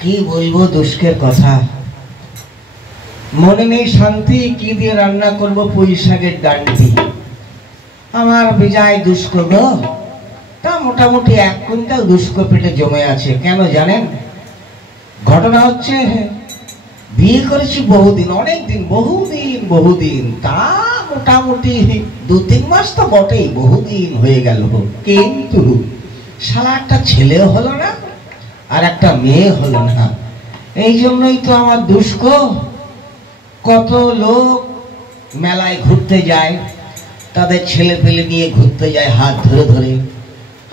কি বলবো দুষ্কের কথা, মনে নেই শান্তি কি দিয়ে রান্না করবো পুঁই শাকের ডান্ডি। আমার বিজয় দুষ্ক গো, তা মোটামুটি 1 কুইন্টাল দুষ্ক পেটে জমে আছে। কেন জানেন? ঘটনা হচ্ছে বিয়ে করেছি বহুদিন, অনেক দিন, বহুদিন, তা মোটামুটি 2-3 মাস তো বটেই, বহুদিন হয়ে গেল। কিন্তু শালা একটা ছেলেও হলো না আর একটা মেয়ে হলো না। এই জন্যই তো আমার দুষ্ক। কত লোক মেলায় ঘুরতে যায়, তাদের ছেলে পেলে নিয়ে ঘুরতে যায় হাত ধরে ধরে।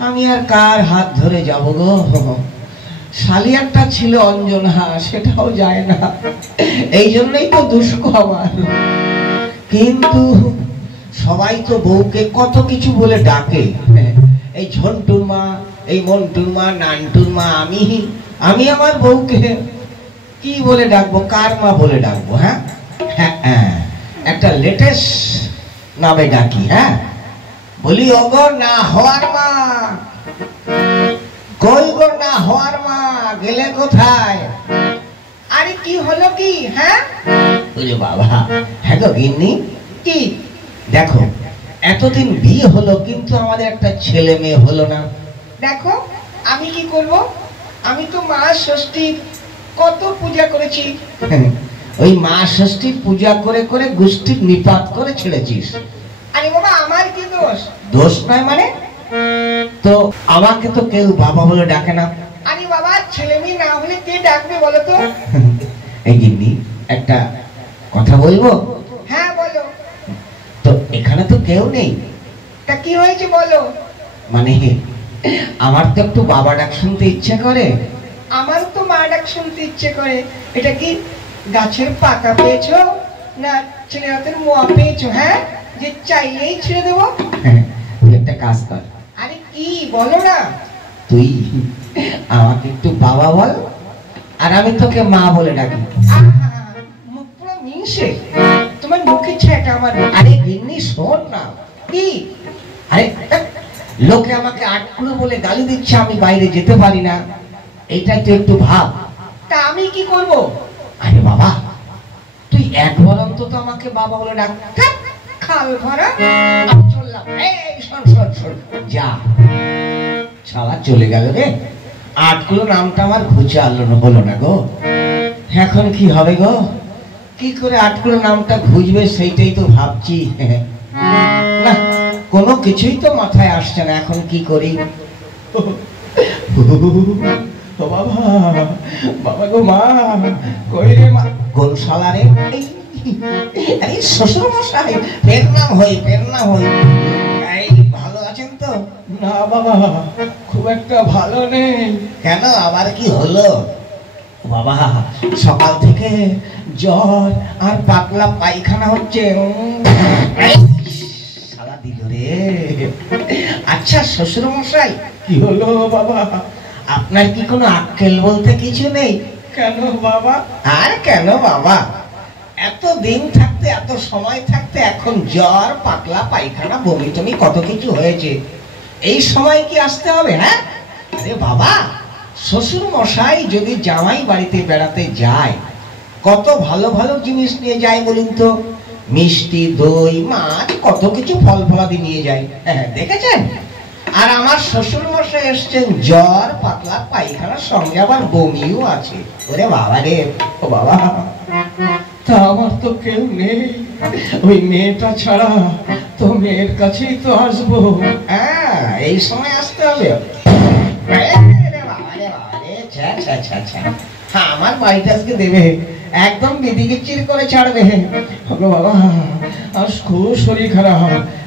আমি আর কার হাত ধরে যাব গো? শালি একটা ছিল অঞ্জনা, সেটাও যায় না। এই জন্যই তো দুষ্ক আমার। কিন্তু সবাই তো বউকে কত কিছু বলে ডাকে, এই ঝন্টুর মা, এই মন্টুর মা, নান্টুর মা। আমি আমার বউকে কি বলে ডাকবো, কার মা বলে ডাকবো? হ্যাঁ, একটা লেটেস্ট নামে ডাকি। হ্যাঁ, বলি ওগো না হওয়ার মা, কই গো না হওয়ার মা, গেলে কোথায়? আরে কি হলো কি? হ্যাঁ বলে বাবা, হ্যাঁ গো গিন্নি, কি দেখো এতদিন বিয়ে হলো কিন্তু আমাদের একটা ছেলে মেয়ে হলো না। দেখো আমি কি করব, আমি তো মা ষষ্ঠী কত পূজা করেছি। ওই মা ষষ্ঠী পূজা করে করে গোষ্ঠীর নিপাত করে ছেড়েছিস। আরে বাবা আমার কি দোষ? দোষ নয় মানে? তো আমাকে তো কেউ বাবা বলে ডাকে না। আরে বাবা ছেলে মেয়ে না হলে কে ডাকবে বলো তো? এই গিন্নি একটা কথা বলবো? হ্যাঁ বলো। তো এখানে তো কেউ নেই, তা কি হয়েছে বলো? মানে আমার তো একটু বাবা ডাক শুনতে ইচ্ছা করে। আমার তো মা ডাক শুনতে ইচ্ছে করে। এটা কি গাছের পাতা পেয়েছো না ছেলে হাতের মোয়া পেয়েছো? হ্যাঁ, যে চাইলেই ছেড়ে দেবো? তুই একটা কাজ কর। আরে কি বলো না? তুই আমাকে একটু বাবা বল, আর আমি তোকে মা বলে ডাকি। মুখ পুরো মিশে, তোমার মুখে ছেটা আমার। আরে গিন্নি শোন না। কি? আরে লোকে আমাকে আটকুলো বলে গালি দিচ্ছে, আমি বাইরে যেতে পারি না, এইটাই তো একটু ভাব। তা আমি কি করব? আরে বাবা তুই একবার অন্তত আমাকে বাবা বলে ডাক। খাল ভরা আমি চললাম। এই শোন শোন শোন, যা। শালা চলে গেল রে। আটকুলো নামটা আমার ঘুচে হলো না গো। এখন কি হবে গো? কি করে আটকুলো নামটা ঘুচবে সেইটাই তো ভাবছি। না কোনো কিছুই তো মাথায় আসছে না, এখন কি করি? বাবা বাবা গো মা, কই রে মা? কোন শালা রে? এই শ্বশুর মশাই, পেট নাম হই। এই ভালো আছেন তো? না বাবা খুব একটা ভালো নেই। কেন, আবার কি হলো? বাবা সকাল থেকে জ্বর আর পাতলা পায়খানা হচ্ছে। শালা দিল রে। আচ্ছা শ্বশুর মশাই কি হলো বাবা? আপনার কি কোনো আক্কেল বলতে কিছু নেই? কেন বাবা? আর কেন বাবা, এত দিন থাকতে, এত সময় থাকতে এখন জ্বর, পাতলা পায়খানা, বমি টমি কত কিছু হয়েছে, এই সময় কি আসতে হবে? হ্যাঁ, আরে বাবা শ্বশুর মশাই যদি জামাই বাড়িতে বেড়াতে যায় কত ভালো ভালো জিনিস নিয়ে যায় বলুন তো। মিষ্টি, দই, মাছ, কত কিছু ফল ফলাদি নিয়ে যায়। হ্যাঁ দেখেছেন? আর আমার শ্বশুর মশাই এসছেন জ্বর, পাতলা পায়খানার সঙ্গে আবার বমিও আছে। ওরে বাবা রে, ও বাবা, তা আমার তো কেউ নেই, ওই মেয়েটা ছাড়া। তো মেয়ের কাছেই তো আসবো। হ্যাঁ এই সময় আসতে হবে। হ্যাঁ আমার বাড়িতে আজকে দেবে, একদম বিদিকে চির করে ছাড়বে। বাবা আর খুব শরীর খারাপ।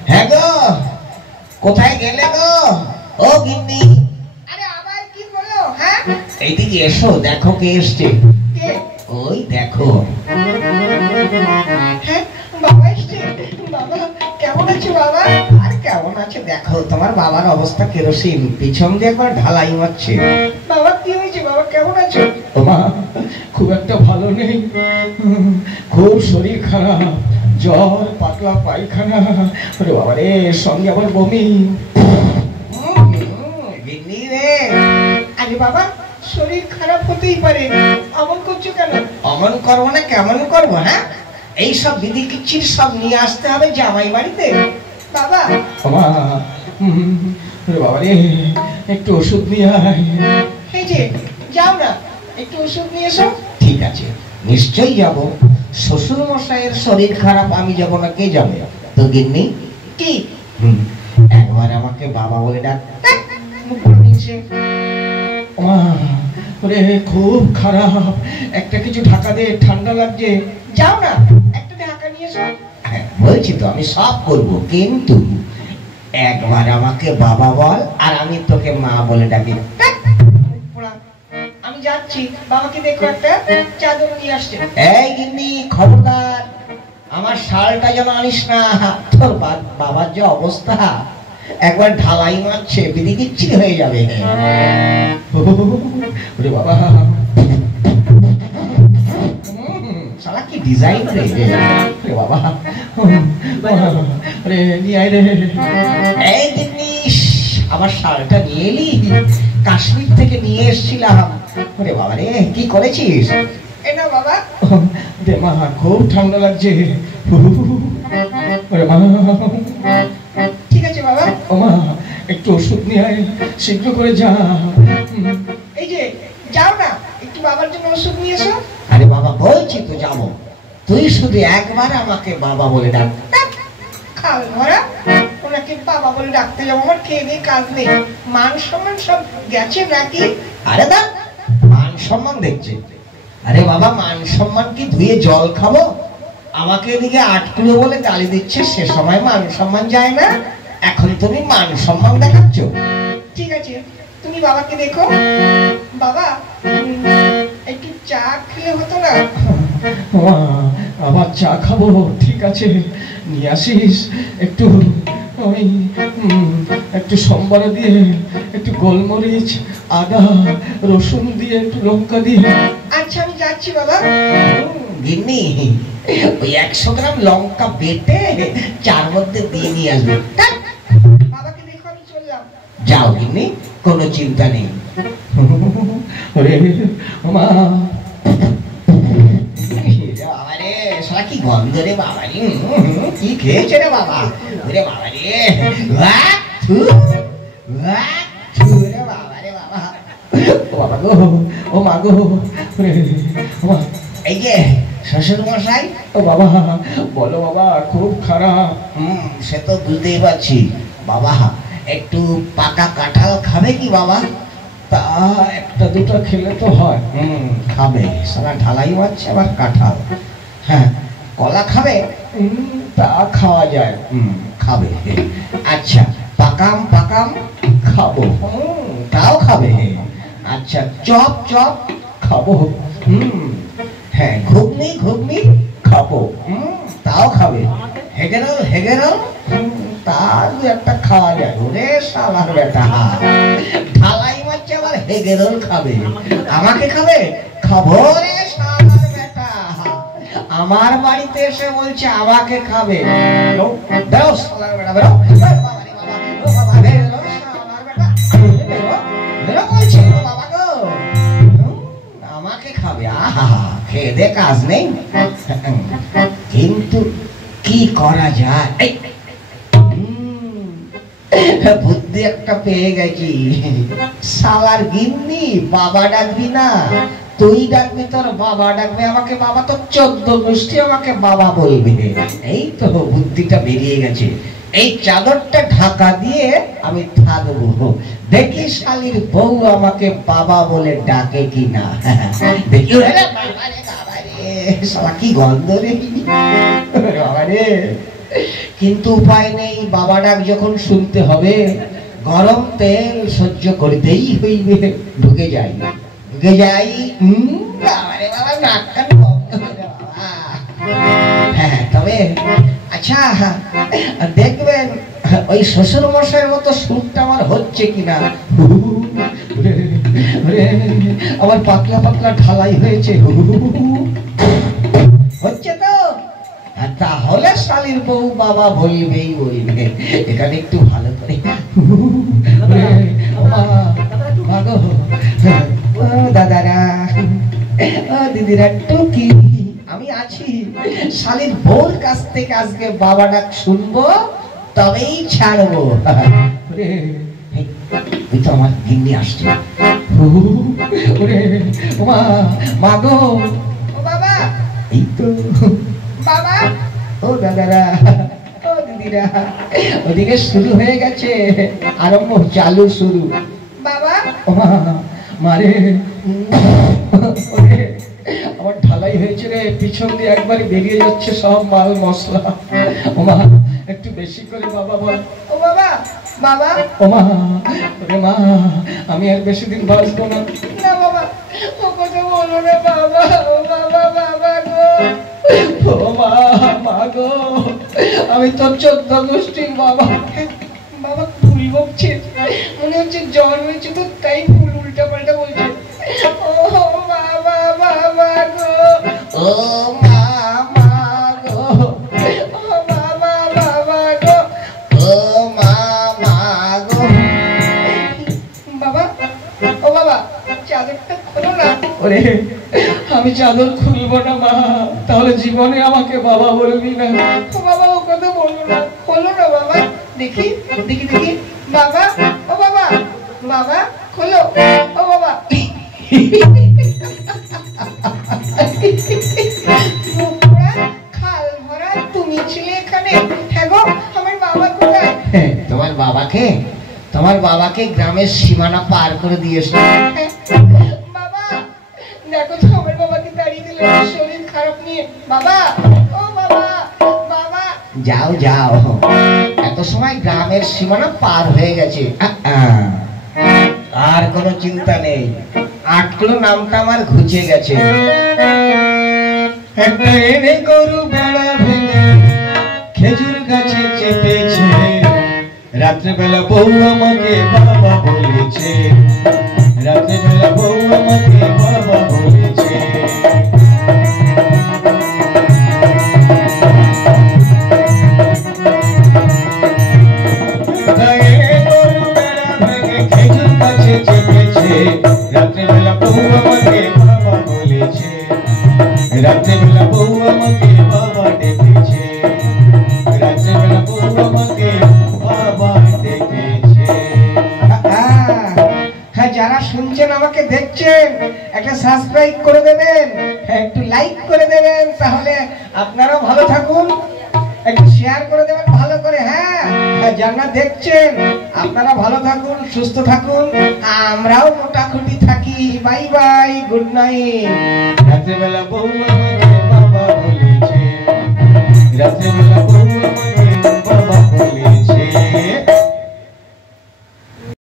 হ্যাঁ গো কোথায় গেলে গো? ও গিন্নি। আরে আবার কি হলো? হ্যাঁ এইদিকে এসো, দেখো কে এসছে। কে? ওই দেখো। হ্যাঁ বাবা এসছে। বাবা কেমন আছো বাবা? আর কেমন আছে দেখো, তোমার বাবার অবস্থা কেরোসিন, পিছন দিয়ে একবার ঢালাই মারছে। বাবা কি হয়েছে বাবা, কেমন আছো? মা খুব একটা ভালো নেই, খুব শরীর খারাপ, জ্বর, পাতলা পায়খানা, ওরে বাবা রে, সঙ্গে আবার বমি। গিন্নি রে। আরে বাবা শরীর খারাপ হতেই পারে, অমন করছো কেন? অমন করবো না কেমন করবো? হ্যাঁ, এই সব বিধি কিচ্ছির সব নিয়ে আসতে হবে জামাই বাড়িতে। বাবা বাবা রে, একটু ওষুধ নিয়ে আয়। এই যে যাও না, একটু ওষুধ নিয়ে এসো। ঠিক আছে, নিশ্চয়ই যাব। শ্বশুর মশাইয়ের শরীর খারাপ, আমি যাব না কে যাবে? তো গিন্নি কি একবার আমাকে বাবা বলে ডাক। খুব খারাপ, একটা কিছু ঢাকা দে, ঠান্ডা লাগছে। যাও না, একটা ঢাকা নিয়ে এসো। বলছি তো আমি সব করবো, কিন্তু একবার আমাকে বাবা বল আর আমি তোকে মা বলে ডাকি। আমি যাচ্ছি, বাবাকে দেখো, একটা চাদর নিয়ে আসছে। এই গিন্নি খবরদার, আমার শালটা যেন আনিস না। তোর বাবার যে অবস্থা, একবার ঢালাই মারছে, বিধি কিচ্ছিরি হয়ে যাবে। ওরে বাবা, শালা কি ডিজাইন রে বাবা। আরে নিয়ে আয় রে। এই জিনিস আমার শালটা নিয়ে এলি, কাশ্মীর থেকে নিয়ে এসেছিলাম। ওরে বাবা রে, কি করেছিস? এ না বাবা। দে মা, খুব ঠান্ডা লাগছে। ওরে মা, ঠিক আছে বাবা। ও মা, একটু ওষুধ নিয়ে আয়, শীঘ্র করে যা। এই যে যাও না, একটু বাবার জন্য ওষুধ নিয়ে এসো। আরে বাবা বলছি তো যাবো, তুই শুধু একবার আমাকে বাবা বলে ডাক। খাল ভরা ওনাকে বাবা বলে ডাকতে যাবো? আমার খেয়ে দিয়ে কাজ নেই, মান সম্মান সব গেছে নাকি? আরে দা, মান সম্মান দেখছে? আরে বাবা, মান সম্মান কি ধুয়ে জল খাবো? আমাকে এদিকে আটকুলো বলে গালি দিচ্ছে, সে সময় মান সম্মান যায় না, এখন তুমি মান সম্মান দেখাচ্ছ? ঠিক আছে, তুমি বাবাকে দেখো। বাবা একটু চা খেলে হতো না? আবার চা খাবো? ঠিক আছে, নিয়ে আসিস। একটু ওই একটু সম্বর দিয়ে, একটু গোলমরিচ, আদা, রসুন দিয়ে, একটু লঙ্কা দিয়ে। আচ্ছা আমি যাচ্ছি বাবা। গিন্নি ওই 100 গ্রাম লঙ্কা বেটে চার মধ্যে দিয়ে নিয়ে আসবে। বাবাকে দেখো, আমি চললাম। যাও গিন্নি, কোনো চিন্তা নেই। ওরে মা, কি গন্ধ রে বাবা, কি খেয়েছে রে বাবা? ওরে বাবা রে, বাবা রে বাবা, ও বাবা গো, ও মা গো। এই যে শ্বশুর মশাই। ও বাবা বলো বাবা, খুব খারাপ। সে তো বুঝতেই পারছি বাবা। একটু পাকা কাঁঠাল খাবে কি বাবা? তা একটা দুটো খেলে তো হয়। খাবে, সারা ঢালাই মারছে আবার কাঁঠাল। হ্যাঁ, কলা খাবে? তা খাওয়া যায়, খাবে। আচ্ছা, পাকাম পাকাম খাবো, তাও খাবে। আচ্ছা, চপ চপ খাবো। হ্যাঁ, ঘুগনি ঘুগনি খাবো, তাও খাবে। হেগেরল হেগেরল, তা দু একটা খাওয়া যায়। ওরে শালার বেটা, ঢালাই মারছে আবার হেগেরল খাবে। আমাকে খাবে? খাবো রে শালার বেটা, আমার বাড়িতে এসে বলছে আমাকে খাবে। বেরো শালার বেটা, বেরো। আমাকে খাবে? আহা, খেয়ে দে, কাজ নেই। কিন্তু কি করা যায়? বুদ্ধি একটা পেয়ে গেছি। শালার গিন্নি, বাবা ডাকবি না, তুই ডাকবি তোর বাবা ডাকবে আমাকে বাবা, তো 14 গোষ্ঠী আমাকে বাবা বলবে। এই তো বুদ্ধিটা বেরিয়ে গেছে। এই চাদরটা ঢাকা দিয়ে আমি থাকবো, দেখি শালির বউ আমাকে বাবা বলে ডাকে কিনা। দেখি শালা কি গন্ধ রে বাবা রে। কিন্তু উপায় নেই, বাবা ডাক যখন শুনতে হবে, গরম তেল সহ্য করতেই হইবে। ঢুকে যাই, ঢুকে যাই। বাবা নাক কান বন্ধ হয়ে বাবা। হ্যাঁ, তবে আচ্ছা দেখবেন ওই শ্বশুর মশাইয়ের মতো সুরটা আমার হচ্ছে কিনা। আমার পাতলা পাতলা ঢালাই হয়েছে, হচ্ছে তো? তাহলে শালির বউ বাবা বলবেই বলবে। এখানে একটু ভালো করে দাদারা, ও দিদিরা, টুকি আমি আছি। শালীর বউর কাছ থেকে আজকে বাবা ডাক শুনবো, তবেই ছাড়বো। ওই তো আমার গিন্নি আসছে। মা গো, ও বাবা, এই তো বাবা, ও দাদারা, ও দিদিরা, ওদিকে শুরু হয়ে গেছে, আরম্ভ, চালু, শুরু। বাবা, ও মা, মারে, আমার ঢালাই হয়েছে রে, পিছন দিয়ে একবার বেরিয়ে যাচ্ছে সব মাল মশলা। ও মা, একটু বেশি করে বাবা বল। ও বাবা, বাবা, ও মা, ওরে মা, আমি আর বেশি দিন বাঁচবো না। না বাবা, ও কথা বলো না বাবা, ও বাবা, বাবা গো, ও মা, মা গো, আমি তোর 14 গোষ্ঠীর বাবা। বাবা ভুল বকছে, মনে হচ্ছে জ্বর হয়েছে তো, তাই ভুল উল্টা পাল্টা বলছে। ও বাবা, বাবা গো, ও মা, মা গো, ও বাবা, বাবা গো, ও মা, মা গো। বাবা, ও বাবা, চাদরটা খোলো না। ওরে, আমি চাদর খুলবো না মা, তাহলে জীবনে আমাকে বাবা বলবি না। ও বাবা, ও কথা বলবো না, খোলো না বাবা, দেখি দেখি দেখি। বাবা, ও বাবা, বাবা খোলো, ও বাবা। খাল ভরা তুমি ছিলে এখানে। হ্যাঁ গো, আমার বাবা কোথায়? তোমার বাবাকে, তোমার বাবাকে গ্রামের সীমানা পার করে দিয়েছে। বাবা দেখো তো, আমার বাবাকে দাঁড়িয়ে দিল শরীর খারাপ নিয়ে। বাবা, ও বাবা, বাবা। যাও যাও, এত সময় গ্রামের সীমানা পার হয়ে গেছে, আর কোনো চিন্তা নেই। 8 কিলো নামটা আমার ঘুচে গেছে। একটা এনে গরু বেড়া ভেঙে খেজুর গাছে চেপেছে, রাত্রেবেলা বউ আমাকে বাবা বলেছে, রাত্রেবেলা বউ আমাকে বাবা বলেছে। খেজুর গাছে চেপেছে, রাত্রেবেলা বউ আমাকে বাবা বলেছে, রাত্রেবেলা বউ আমাকে বাবা ডেকেছে, রাত্রেবেলা বউ আমাকে বাবা ডেকেছে। হ্যাঁ, যারা শুনছেন, আমাকে দেখছেন, একটা সাবস্ক্রাইব করে দেবেন, একটু লাইক করে দেবেন, তাহলে আপনারাও ভালো থাকুন। একটু শেয়ার করে দেবেন ভালো করে। হ্যাঁ, যারা দেখছেন, আপনারা ভালো থাকুন, সুস্থ থাকুন, আমরাও মোটামুটি থাকি। Bye bye, good night. রাত্রেবেলা